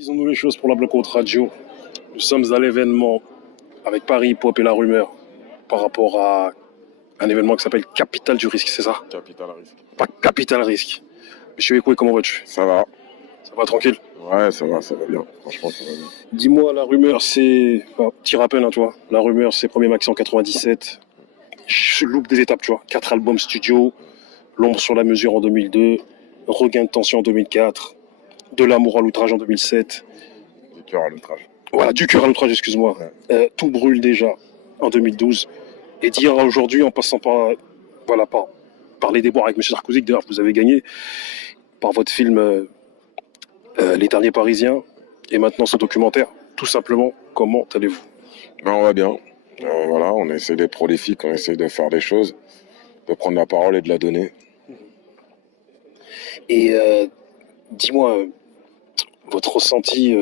Disons-nous les choses pour la Bloc Haute Radio. Nous sommes à l'événement avec Paris Hip Hop et La Rumeur par rapport à un événement qui s'appelle Capital du Risque, c'est ça? Capital risque. Pas Capital Risque. Monsieur Ekoué, comment vas-tu? Ça va. Ça va tranquille? Ouais, ça va bien. Franchement, ça va bien. Dis-moi, La Rumeur, c'est... Enfin, petit rappel, hein, toi. La Rumeur, c'est premier maxi en 97. Je loupe des étapes, tu vois. 4 albums studio. L'ombre sur la mesure en 2002. Regain de tension en 2004. De l'amour à l'outrage en 2007. Du cœur à l'outrage. Voilà, du cœur à l'outrage, excuse-moi. Ouais. Tout brûle déjà en 2012. Et d'hier à aujourd'hui, en passant par, voilà, par les déboires avec M. Sarkozy, que d'ailleurs vous avez gagné, par votre film Les Derniers Parisiens, et maintenant ce documentaire, tout simplement, comment allez-vous? Ben, on va bien. Voilà, on essaie d'être prolifique, on essaie de faire des choses, de prendre la parole et de la donner. Et dis-moi, votre ressenti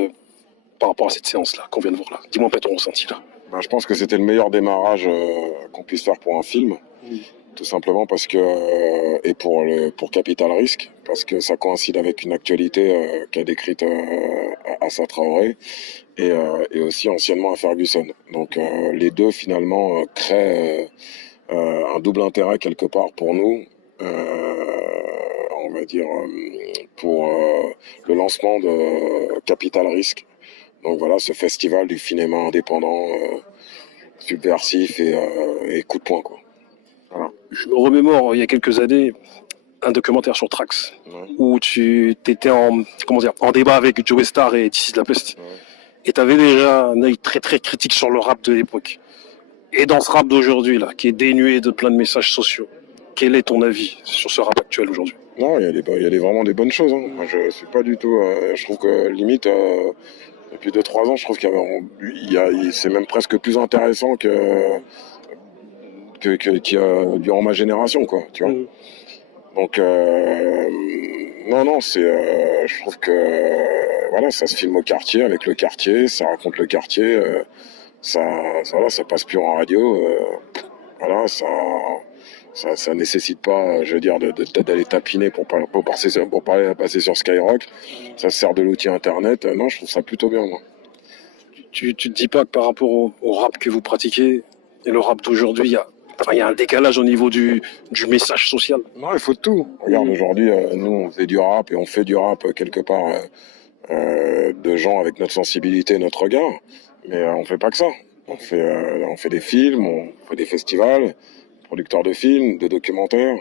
par rapport à cette séance-là, qu'on vient de voir là. Dis-moi un peu ton ressenti là. Ben, je pense que c'était le meilleur démarrage qu'on puisse faire pour un film. Tout simplement parce que, et pour Capital Risque, parce que ça coïncide avec une actualité qu'a décrite Assa Traoré et aussi anciennement à Ferguson. Donc les deux finalement créent un double intérêt quelque part pour nous, on va dire, pour le lancement de Capital Risque. Donc voilà, ce festival du cinéma indépendant, subversif et coup de poing, quoi. Voilà. Je me remémore il y a quelques années un documentaire sur Trax où tu étais en débat avec Joe Star et This is la Peste. Et tu avais déjà un œil très très critique sur le rap de l'époque. Et dans ce rap d'aujourd'hui là, qui est dénué de plein de messages sociaux, quel est ton avis sur ce rap actuel aujourd'hui? Non, il y a vraiment des bonnes choses. Hein. Moi, je suis pas du tout. Je trouve que limite, depuis 2-3 ans, je trouve c'est même presque plus intéressant qu'il y a durant ma génération, quoi. Tu vois. Donc, non, je trouve que voilà, ça se filme au quartier, avec le quartier, ça raconte le quartier, ça passe plus en radio, voilà, ça nécessite pas, je veux dire, d'aller tapiner pour passer sur Skyrock. Ça se sert de l'outil Internet. Non, je trouve ça plutôt bien, moi. Tu te dis pas que par rapport au rap que vous pratiquez et le rap d'aujourd'hui, il y a un décalage au niveau du message social? Non, il faut de tout. Regarde, aujourd'hui, nous, on faisait du rap et on fait du rap quelque part de gens avec notre sensibilité, notre regard. Mais on fait pas que ça. On fait des films, on fait des festivals, producteurs de films, de documentaires.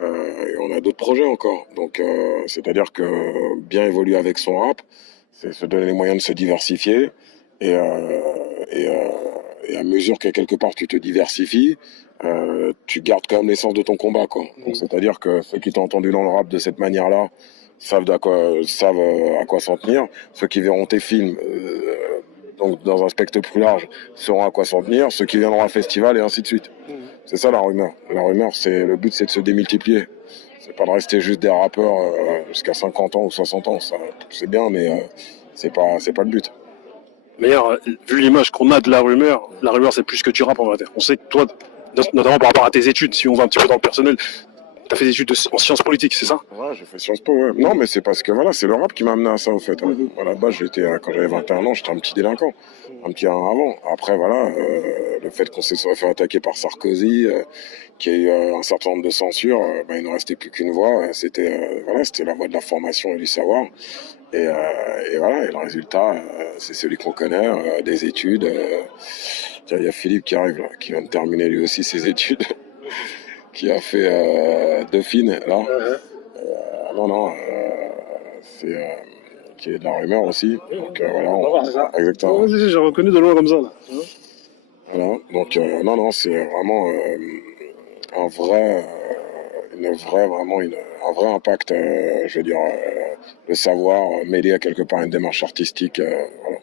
Et on a d'autres projets encore. Donc, c'est-à-dire que bien évoluer avec son rap, c'est se donner les moyens de se diversifier. Et à mesure que quelque part tu te diversifies, tu gardes quand même l'essence de ton combat, quoi. Donc, c'est-à-dire que ceux qui t'ont entendu dans le rap de cette manière-là savent à quoi s'en tenir. Ceux qui verront tes films, donc dans un spectre plus large, sauront à quoi s'en tenir. Ceux qui viendront à un festival et ainsi de suite. C'est ça la rumeur. La rumeur, le but, c'est de se démultiplier. C'est pas de rester juste des rappeurs jusqu'à 50 ans ou 60 ans. Ça, c'est bien, mais c'est pas le but. D'ailleurs, vu l'image qu'on a de la rumeur c'est plus que du rap en vrai. On sait que toi, notamment par rapport à tes études, si on va un petit peu dans le personnel, t'as fait des études en sciences politiques, c'est ça? Ouais, j'ai fait Sciences Po, ouais. Non, mais c'est parce que voilà, c'est le rap qui m'a amené à ça, au fait. Hein. À la base, quand j'avais 21 ans, j'étais un petit délinquant. Un petit avant. Après, voilà, le fait qu'on s'est fait attaquer par Sarkozy, qu'il y a eu un certain nombre de censures, il ne restait plus qu'une voie. C'était la voie de la formation et du savoir. Et voilà, et le résultat, c'est celui qu'on connaît, des études. Tiens, il y a Philippe qui arrive là, qui vient de terminer lui aussi ses études, qui a fait Dauphine, là. Non, c'est qui est de la rumeur aussi. Donc voilà, exactement. Ouais, j'ai reconnu de loin comme ça là. Voilà, donc non, c'est vraiment un vrai impact, je veux dire, le savoir mêlé à quelque part une démarche artistique, voilà.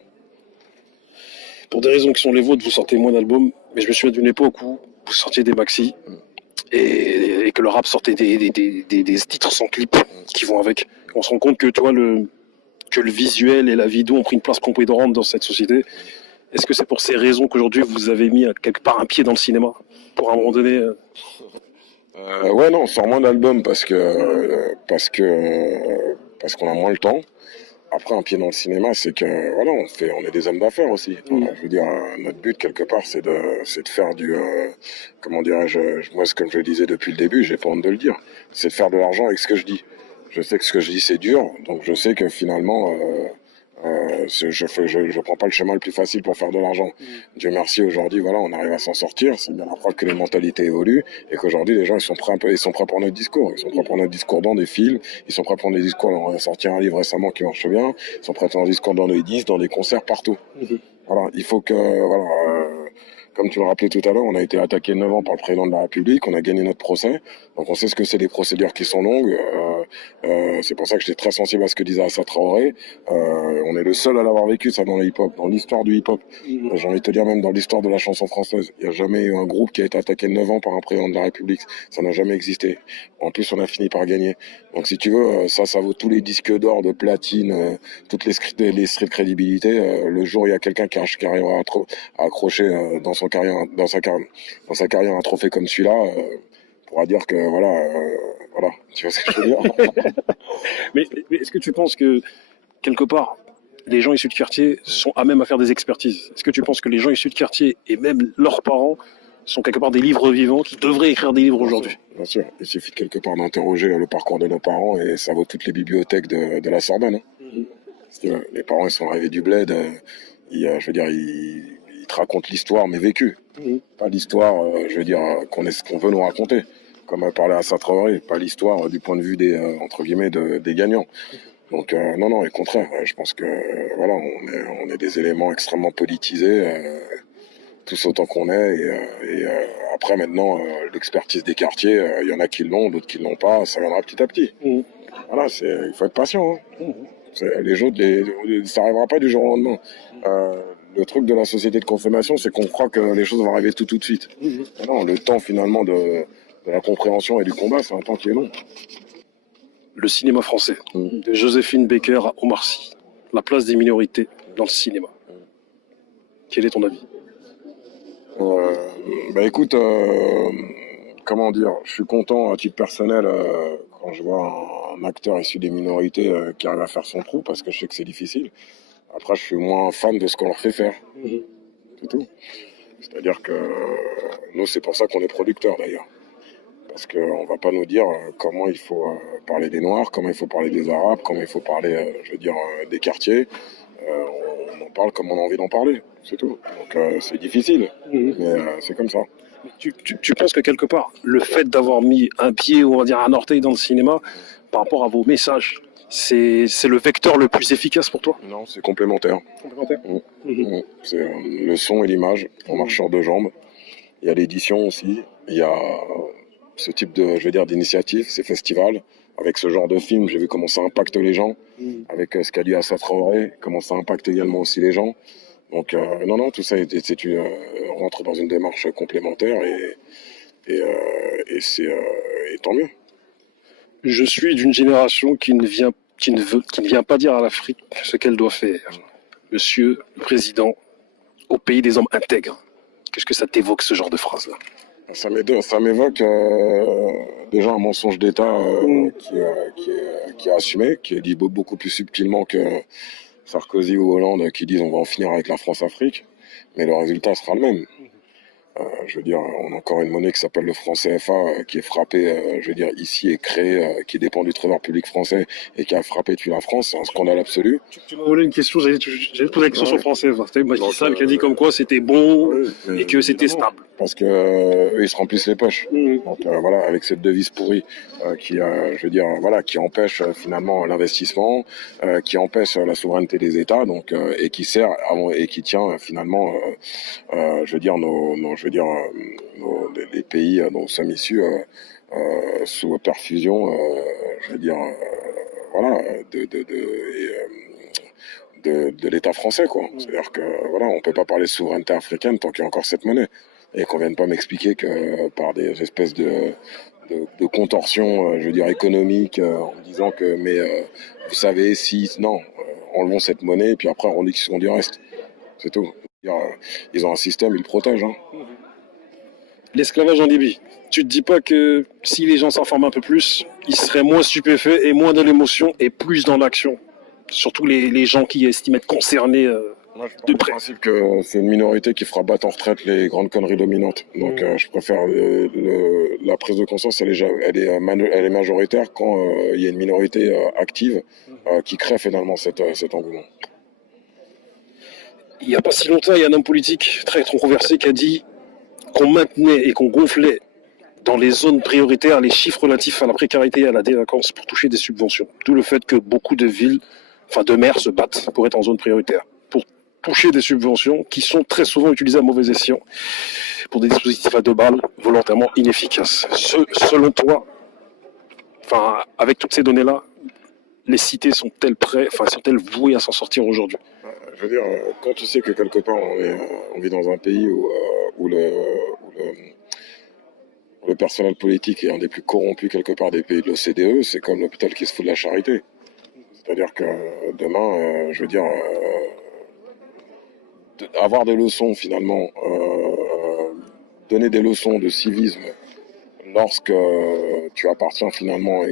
Pour des raisons qui sont les vôtres, vous sortez moins d'albums, mais je me souviens d'une époque où vous sortiez des maxi et que le rap sortait des titres sans clip qui vont avec. On se rend compte que que le visuel et la vidéo ont pris une place prépondérante dans cette société. Est-ce que c'est pour ces raisons qu'aujourd'hui vous avez mis quelque part un pied dans le cinéma pour à un moment donné Ouais, non, on sort moins d'albums parce qu'on a moins le temps. Après, un pied dans le cinéma, c'est que voilà, on est des hommes d'affaires aussi. Voilà, je veux dire, notre but quelque part, c'est de faire du, comment dirais-je, moi, comme je le disais depuis le début, j'ai pas honte de le dire, c'est de faire de l'argent avec ce que je dis. Je sais que ce que je dis c'est dur, donc je sais que finalement, je prends pas le chemin le plus facile pour faire de l'argent. Dieu merci, aujourd'hui, voilà, on arrive à s'en sortir. C'est bien la preuve que les mentalités évoluent et qu'aujourd'hui, les gens, ils sont prêts pour notre discours. Ils sont prêts pour notre discours dans des films. Ils sont prêts pour notre discours. On a sorti un livre récemment qui marche bien. Ils sont prêts pour notre discours dans des disques, dans des concerts, partout. Voilà, il faut que, voilà, comme tu le rappelais tout à l'heure, on a été attaqué 9 ans par le président de la République, on a gagné notre procès, donc on sait ce que c'est des procédures qui sont longues. C'est pour ça que j'étais très sensible à ce que disait Assa Traoré. On est le seul à l'avoir vécu ça dans le hip-hop, dans l'histoire du hip-hop. J'ai envie de te dire même dans l'histoire de la chanson française. Il n'y a jamais eu un groupe qui a été attaqué 9 ans par un président de la République. Ça n'a jamais existé. En plus, on a fini par gagner. Donc si tu veux, ça vaut tous les disques d'or, de platine, toutes les street crédibilité. Le jour où il y a quelqu'un qui arrivera à accrocher dans sa carrière un trophée comme celui-là, pourra dire que voilà, tu vois ce que je veux dire. Mais est-ce que tu penses que, quelque part, les gens issus de quartier sont à même à faire des expertises? Est-ce que tu penses que les gens issus de quartier et même leurs parents sont quelque part des livres vivants qui devraient écrire des livres aujourd'hui? Bien sûr, il suffit de quelque part d'interroger le parcours de nos parents et ça vaut toutes les bibliothèques de la Sorbonne. Les parents, ils sont arrivés du bled, je veux dire, ils te racontent l'histoire, mais vécue. Pas l'histoire, je veux dire, qu'on veut nous raconter. Comme parlait Assa Traoré, pas l'histoire du point de vue des, entre guillemets, des gagnants. Donc, non, au contraire, je pense que, voilà, on est des éléments extrêmement politisés, tous autant qu'on est, après, maintenant, l'expertise des quartiers, il y en a qui l'ont, d'autres qui l'ont pas, ça viendra petit à petit. Voilà, il faut être patient, hein. Les autres, ça n'arrivera pas du jour au lendemain. Le truc de la société de consommation, c'est qu'on croit que les choses vont arriver tout de suite. Non, le temps finalement de la compréhension et du combat, c'est un temps qui est long. Le cinéma français, de Joséphine Baker à Omar Sy, la place des minorités dans le cinéma. Quel est ton avis? Écoute, comment dire, je suis content à titre personnel quand je vois un acteur issu des minorités qui arrive à faire son trou parce que je sais que c'est difficile. Après, je suis moins fan de ce qu'on leur fait faire. C'est tout. C'est-à-dire que nous, c'est pour ça qu'on est producteurs d'ailleurs. Parce qu'on va pas nous dire comment il faut parler des Noirs, comment il faut parler des Arabes, comment il faut parler, je veux dire, des quartiers. On en parle comme on a envie d'en parler, c'est tout. Donc c'est difficile, mais c'est comme ça. Tu penses que quelque part, le fait d'avoir mis un pied ou on va dire un orteil dans le cinéma, par rapport à vos messages, c'est le vecteur le plus efficace pour toi? Non, c'est complémentaire. Complémentaire. C'est le son et l'image en marchant de jambes. Il y a l'édition aussi. Il y a ce type de, je veux dire, d'initiative, ces festivals. Avec ce genre de film, j'ai vu comment ça impacte les gens. Avec ce qu'a dit Assa Traoré, comment ça impacte également aussi les gens. Donc non, tout ça rentre dans une démarche complémentaire et tant mieux. Je suis d'une génération qui ne vient pas dire à l'Afrique ce qu'elle doit faire. Monsieur le Président, au pays des hommes intègres. Qu'est-ce que ça t'évoque, ce genre de phrase-là? Ça m'évoque déjà un mensonge d'État qui est assumé, qui est dit beaucoup plus subtilement que Sarkozy ou Hollande qui disent on va en finir avec la France-Afrique, mais le résultat sera le même. Je veux dire, on a encore une monnaie qui s'appelle le franc CFA qui est frappé, je veux dire, ici et créé, qui dépend du trésor public français et qui a frappé depuis la France. C'est un scandale absolu. Tu m'as volé une question, j'allais te poser la question sur le franc CFA. C'était Macky Sall qui a dit comme quoi c'était bon et que c'était stable. Parce que eux, ils se remplissent les poches. Donc voilà, avec cette devise pourrie qui, je veux dire, voilà, qui empêche finalement l'investissement, qui empêche la souveraineté des États, donc et qui sert et qui tient finalement, je veux dire, les pays dont nous sommes issus sous perfusion, je veux dire, voilà, de l'État français, quoi. C'est-à-dire que voilà, on peut pas parler de souveraineté africaine tant qu'il y a encore cette monnaie et qu'on vienne pas m'expliquer que par des espèces de contorsions, je veux dire économiques, en me disant que vous savez si non, enlevons cette monnaie et puis après on dit qu'ils sont du reste. C'est tout. Ils ont un système, ils le protègent. Hein. L'esclavage en Libye. Tu te dis pas que si les gens s'informent un peu plus, ils seraient moins stupéfaits et moins dans l'émotion et plus dans l'action? surtout les gens qui estiment être concernés Moi, je pars de du près. principe que c'est une minorité qui fera battre en retraite les grandes conneries dominantes. Donc, je préfère la prise de conscience, elle est majoritaire quand il y a une minorité active qui crée finalement cet engouement. Il n'y a pas si longtemps, il y a un homme politique très controversé qui a dit qu'on maintenait et qu'on gonflait dans les zones prioritaires les chiffres relatifs à la précarité et à la délinquance pour toucher des subventions. D'où le fait que beaucoup de villes, enfin de maires se battent pour être en zone prioritaire, pour toucher des subventions qui sont très souvent utilisées à mauvais escient pour des dispositifs à deux balles volontairement inefficaces. Selon toi, enfin, avec toutes ces données-là, les cités sont-elles prêtes, enfin, sont-elles vouées à s'en sortir aujourd'hui? Je veux dire, quand tu sais que quelque part on vit dans un pays où le personnel politique est un des plus corrompus quelque part des pays de l'OCDE, c'est comme l'hôpital qui se fout de la charité. C'est-à-dire que demain, je veux dire, avoir des leçons finalement, donner des leçons de civisme lorsque tu appartiens finalement à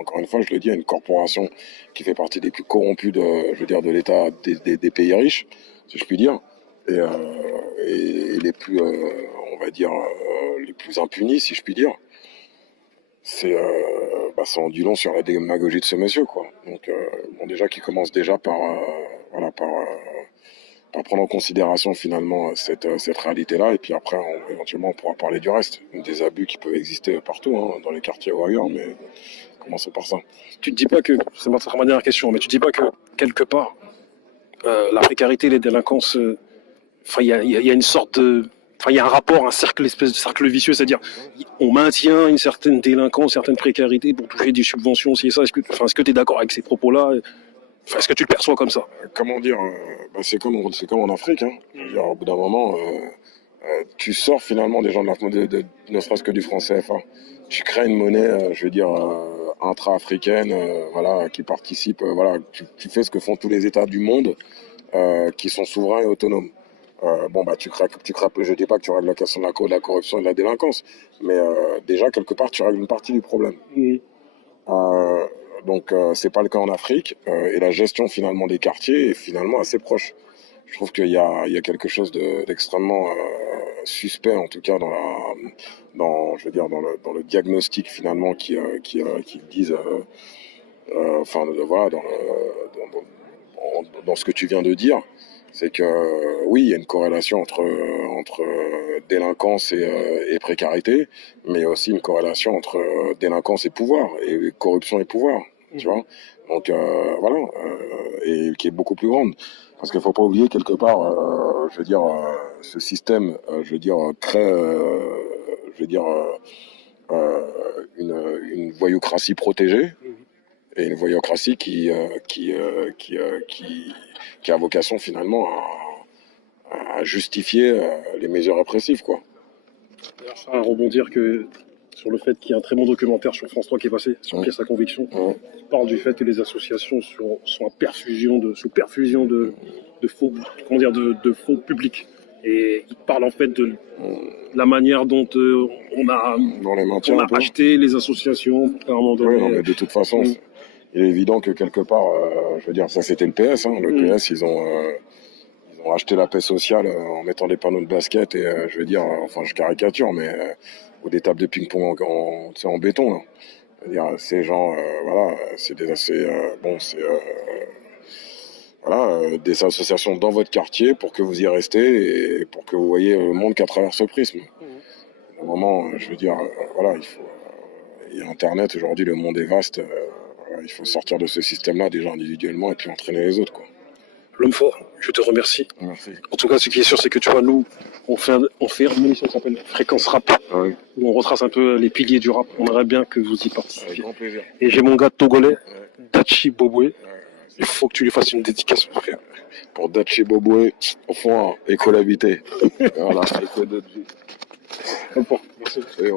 encore une fois, je le dis, à une corporation qui fait partie des plus corrompus je veux dire, de l'État des pays riches, si je puis dire, et les plus, on va dire, les plus impunis, si je puis dire. Ça en dit long sur la démagogie de ce monsieur, quoi. Donc, bon, déjà, qui commence déjà par prendre en considération finalement cette réalité-là, et puis après, éventuellement, on pourra parler du reste, des abus qui peuvent exister partout, hein, dans les quartiers ou ailleurs, mais commençons par ça. Tu te dis pas que, c'est ma dernière question, mais tu te dis pas que quelque part, la précarité, les délinquances, enfin, il y a une sorte de, enfin, il y a un rapport, un cercle, espèce de cercle vicieux, c'est-à-dire, on maintient une certaine délinquance, une certaine précarité pour toucher des subventions, si et ça. Est-ce que tu es d'accord avec ces propos-là? Enfin, est-ce que tu le perçois comme ça? Comment dire, c'est comme en Afrique, hein. Je veux dire, au bout d'un moment, tu sors finalement des gens ne serait-ce que du franc CFA. Tu crées une monnaie, je veux dire, intra-africaine, voilà, qui participe, voilà, tu fais ce que font tous les États du monde qui sont souverains et autonomes. Bon, bah, je dis pas que tu règles la question de la corruption et de la délinquance, mais déjà, quelque part, tu règles une partie du problème. Euh, donc, c'est pas le cas en Afrique, et la gestion finalement des quartiers est finalement assez proche. Je trouve qu'il y a quelque chose d'extrêmement suspect, en tout cas je veux dire, dans le diagnostic finalement qui disent, enfin, voilà, dans ce que tu viens de dire, c'est que oui, il y a une corrélation entre délinquance et précarité, mais aussi une corrélation entre délinquance et pouvoir, et corruption et pouvoir, tu vois. Donc voilà, et qui est beaucoup plus grande. Parce qu'il ne faut pas oublier quelque part, je veux dire, ce système, je veux dire, crée, je veux dire, une voyoucratie protégée, et une voyoucratie qui a vocation finalement à justifier les mesures répressives, quoi. À rebondir sur le fait qu'il y a un très bon documentaire sur France 3 qui est passé, sur Pièce à conviction, qui parle du fait que les associations sont sous perfusion de faux, comment dire, de fonds publics. Et il parle en fait de la manière dont on a acheté les associations à un moment donné. Oui, non, mais de toute façon, il est évident que quelque part, je veux dire, ça c'était le PS, hein. Le PS, ils ont acheté la paix sociale en mettant des panneaux de basket et je veux dire, enfin je caricature, mais ou des tables de ping-pong en béton, là. Je veux dire, ces gens, voilà, c'est voilà, des associations dans votre quartier pour que vous y restez et pour que vous voyez le monde qu'à travers ce prisme. Au moment, je veux dire, voilà, il y a Internet aujourd'hui, le monde est vaste. Voilà, il faut sortir de ce système-là déjà individuellement et puis entraîner les autres, quoi. L'homme fort, je te remercie. Merci. En tout cas, ce qui est sûr, c'est que tu vois, nous, on fait une émission qui s'appelle Fréquence Rap, où on retrace un peu les piliers du rap. On aimerait bien que vous y participiez. Avec grand plaisir. Et j'ai mon gars togolais, Dachi Boboué. Il faut que tu lui fasses une dédicace, mon frère. Pour Dachi Boboué, au fond, éco l'habité. Voilà, éco Dachi. Merci. Et